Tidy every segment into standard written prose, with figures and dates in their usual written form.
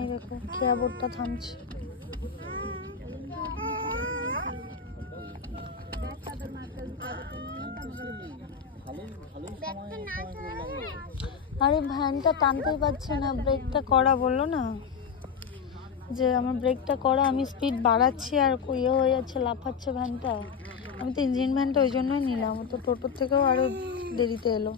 এই দেখো কেয়া বোর্ডটা থামছে। আরে ভ্যানটা টানতেই পারছি না, ব্রেকটা করা বললো না যে আমার ব্রেকটা করা, আমি স্পিড বাড়াচ্ছি আর ইয়ে হয়ে যাচ্ছে, লাফাচ্ছে ভ্যানটা। আমি তো ইঞ্জিন ভ্যানটা ওই জন্যই নিলাম, তো টোটোর থেকেও আরো দেরিতে এলো।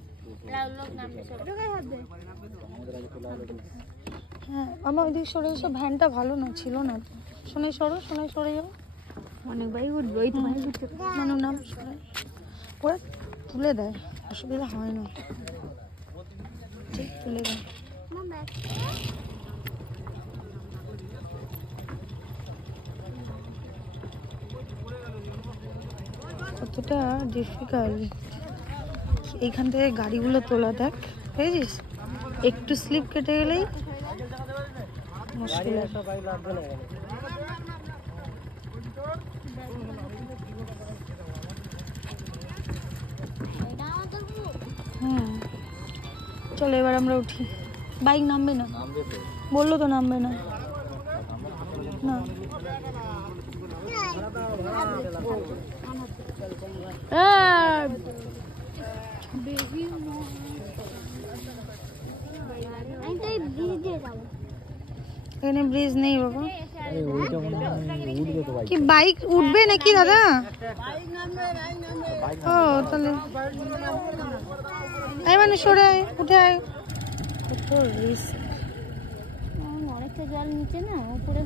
হ্যাঁ আমার ওইদিকে সরে এসে, ভ্যানটা ভালো না ছিল না তো। শোনাই সরো, শোনাই সরে যাও, অনেক বাইক উঠবে, ওই তো বাইক উঠছে মানুষ নাম শোনাই, ওরা তুলে দেয়, অসুবিধা হয় না, ঠিক তুলে দেয়। কতটা ডিফিকাল্ট এইখান থেকে গাড়িগুলো তোলা, দেখ বুঝেছিস, একটু স্লিপ কেটে গেলেই মুশকিল। চলো এবার আমরা উঠি। বাইক নামবে না বললো তো, নামবে না না। এখানে ব্রিজ নেই বাবা, কি বাইক উঠবে নাকি দাদা? ও তাহলে এই মানে সরে আয়, উঠে আয়। কত রিস্ক, অনেকটা জল নিচে না উপরে।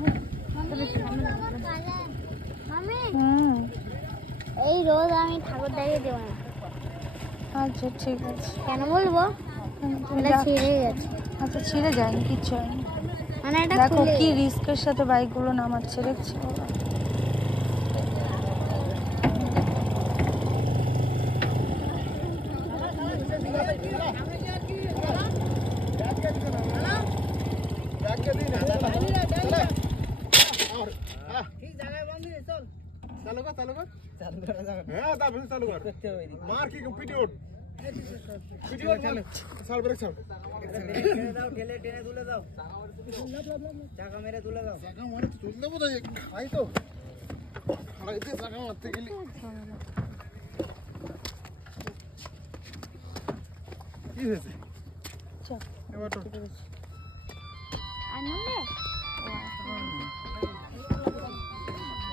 এই রোজ আমি ঠাকুর দাঁড়িয়ে দেবো না। আচ্ছা ঠিক আছে, কেন বলবো, ছিঁড়ে গেছে। আচ্ছা ছিঁড়ে যায়নি, কিচ্ছু হয়নি। মানে দেখো কি রিস্কের সাথে বাইকগুলো নামাচ্ছে, দেখছি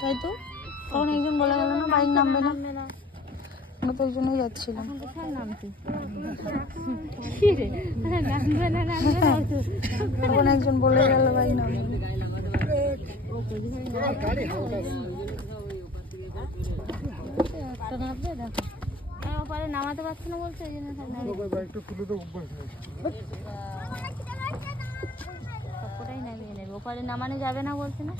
তাই তো। তখন একজন বলে গেল না বাইক নামবে না, আমরা তো ওই জন্যই যাচ্ছিলাম। তখন একজন বলে গেল বাইক নামবে না। ওপারে নামাতে পারছে না বলছে, এই জন্য সবটাই নামিয়ে নেবে, ওপারে নামানো যাবে না বলছে না।